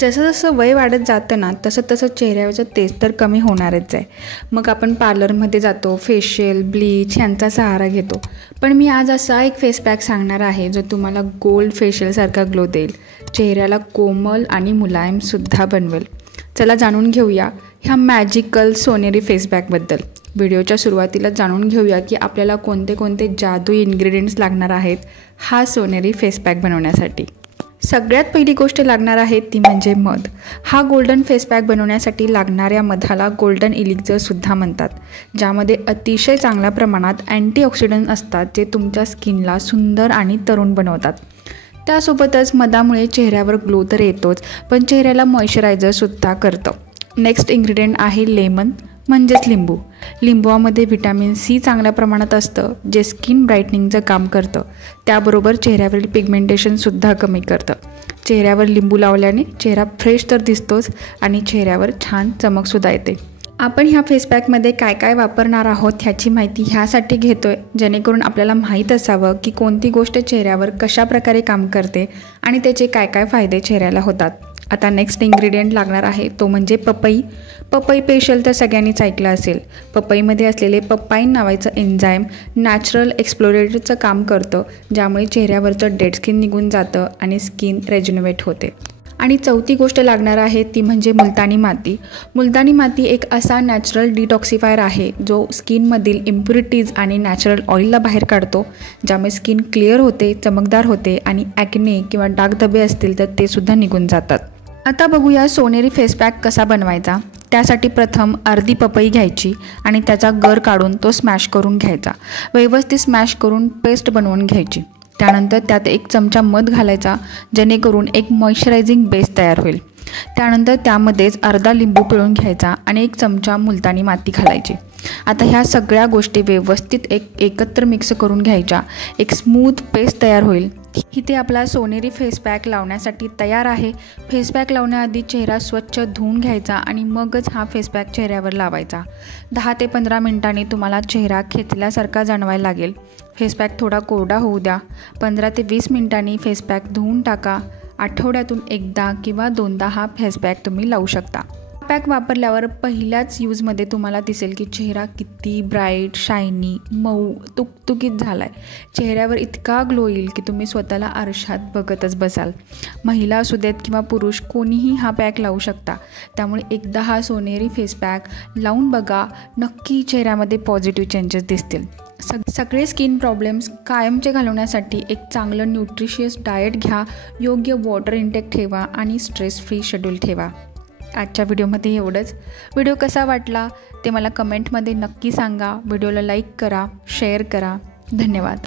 जसं जसं वय वाढत जातं ना तसं तसं चेहऱ्यावरचं तेज तर कमी होणारच आहे. मग आपण पार्लरमध्ये जातो, फेशियल, ब्लीच ह्यांचा सहारा घेतो. पण मी आज असा एक फेस पॅक सांगणार आहे जो तुम्हाला गोल्ड फेशियलसारखा ग्लो देईल, चेहऱ्याला कोमल आणि मुलायमसुद्धा बनवेल. चला जाणून घेऊया ह्या मॅजिकल सोनेरी फेस पॅकबद्दल. व्हिडिओच्या सुरुवातीला जाणून घेऊया की आपल्याला कोणते कोणते जादुई इन्ग्रेडियंट्स लागणार आहेत हा सोनेरी फेस पॅक बनवण्यासाठी. सगळ्यात पहिली गोष्ट लागणार आहे ती म्हणजे मध. हा गोल्डन फेस पॅक बनवण्यासाठी लागणाऱ्या मधाला गोल्डन इलिक्झरसुद्धा म्हणतात, ज्यामध्ये अतिशय चांगल्या प्रमाणात अँटीऑक्सिडंट असतात जे तुमच्या स्किनला सुंदर आणि तरुण बनवतात. त्यासोबतच मधामुळे चेहऱ्यावर ग्लो तर येतोच, पण चेहऱ्याला मॉइश्चरायझरसुद्धा करतं. नेक्स्ट इन्ग्रेडियंट आहे लेमन म्हणजेच लिंबू. लिंबूमध्ये व्हिटॅमिन सी चांगल्या प्रमाणात असतं जे स्किन ब्राईटनिंगचं काम करतं. त्याबरोबर चेहऱ्यावरील पिगमेंटेशनसुद्धा कमी करतं. चेहऱ्यावर लिंबू लावल्याने चेहरा फ्रेश तर दिसतोच आणि चेहऱ्यावर छान चमकसुद्धा येते. आपण ह्या फेस पॅकमध्ये काय काय वापरणार आहोत ह्याची माहिती ह्यासाठी घेतो आहे जेणेकरून आपल्याला माहीत असावं की कोणती गोष्ट चेहऱ्यावर कशा प्रकारे काम करते आणि त्याचे काय काय फायदे चेहऱ्याला होतात. आता नेक्स्ट इन्ग्रेडियंट लागणार आहे तो म्हणजे पपई. पपई पेशल तर सगळ्यांनीच ऐकलं असेल. पपईमध्ये असलेले पपाईन नावाचं एन्झाईम नॅचरल एक्सप्लोरेटरचं काम करतं, ज्यामुळे चेहऱ्यावरचं डेड स्किन निघून जातं आणि स्किन रेज्युनेट होते. आणि चौथी गोष्ट लागणार आहे ती म्हणजे मुलतानी माती. मुलतानी माती एक असा नॅचरल डिटॉक्सिफायर आहे जो स्किनमधील इम्प्युरिटीज आणि नॅचरल ऑइलला बाहेर काढतो, ज्यामुळे स्किन क्लिअर होते, चमकदार होते आणि ॲक्ने किंवा डाग धब्बे असतील तर ते सुद्धा निघून जातात. आता बघूया सोनेरी फेस पॅक कसा बनवायचा. त्यासाठी प्रथम अर्धी पपई घ्यायची आणि त्याचा गर काढून तो स्मॅश करून घ्यायचा. व्यवस्थित स्मॅश करून पेस्ट बनवून घ्यायची. त्यानंतर त्यात 1 चमचा मध घालायचा जेणेकरून एक मॉइश्चरायझिंग बेस तयार होईल. त्यानंतर त्यामध्येच अर्धा लिंबू पिळून घ्यायचा आणि 1 चमचा मुलतानी माती घालायची. आता ह्या सगळ्या गोष्टी व्यवस्थित एकत्र मिक्स करून घ्यायच्या. एक स्मूथ पेस्ट तयार होईल. इथे आपला सोनेरी फेस पॅक लावण्यासाठी तयार आहे. फेस पॅक लावण्याआधी चेहरा स्वच्छ धुवून घ्यायचा आणि मगच हा फेस पॅक चेहऱ्यावर लावायचा. 10 ते 15 मिनिटांनी तुम्हाला चेहरा खेचल्यासारखा जाणवायला लागेल. फेस पॅक थोडा कोरडा होऊ द्या. 15 ते 20 मिनिटांनी फेस पॅक धुवून टाका. आठवड्यातून एकदा किंवा 2दा हा फेस पॅक तुम्ही लावू शकता. पॅक वापरल्यावर पहिल्याच यूजमध्ये तुम्हाला दिसेल की चेहरा किती ब्राईट, शायनी, मऊ, तुकतुकीत झाला आहे. चेहऱ्यावर इतका ग्लो येईल की तुम्ही स्वतःला आरशात बघतच बसाल. महिला असू देत किंवा पुरुष कोणीही हा पॅक लावू शकता. त्यामुळे एकदा हा सोनेरी फेस पॅक लावून बघा, नक्की चेहऱ्यामध्ये पॉझिटिव्ह चेंजेस दिसतील. सगळे स्किन प्रॉब्लेम्स कायमचे घालवण्यासाठी एक चांगलं न्यूट्रिशियस डाएट घ्या, योग्य वॉटर इंटेक ठेवा आणि स्ट्रेस फ्री शेड्यूल ठेवा. आजच्या व्हिडिओमध्ये एवढंच. व्हिडिओ कसा वाटला ते मला कमेंटमध्ये नक्की सांगा. व्हिडिओला लाईक करा, शेअर करा. धन्यवाद.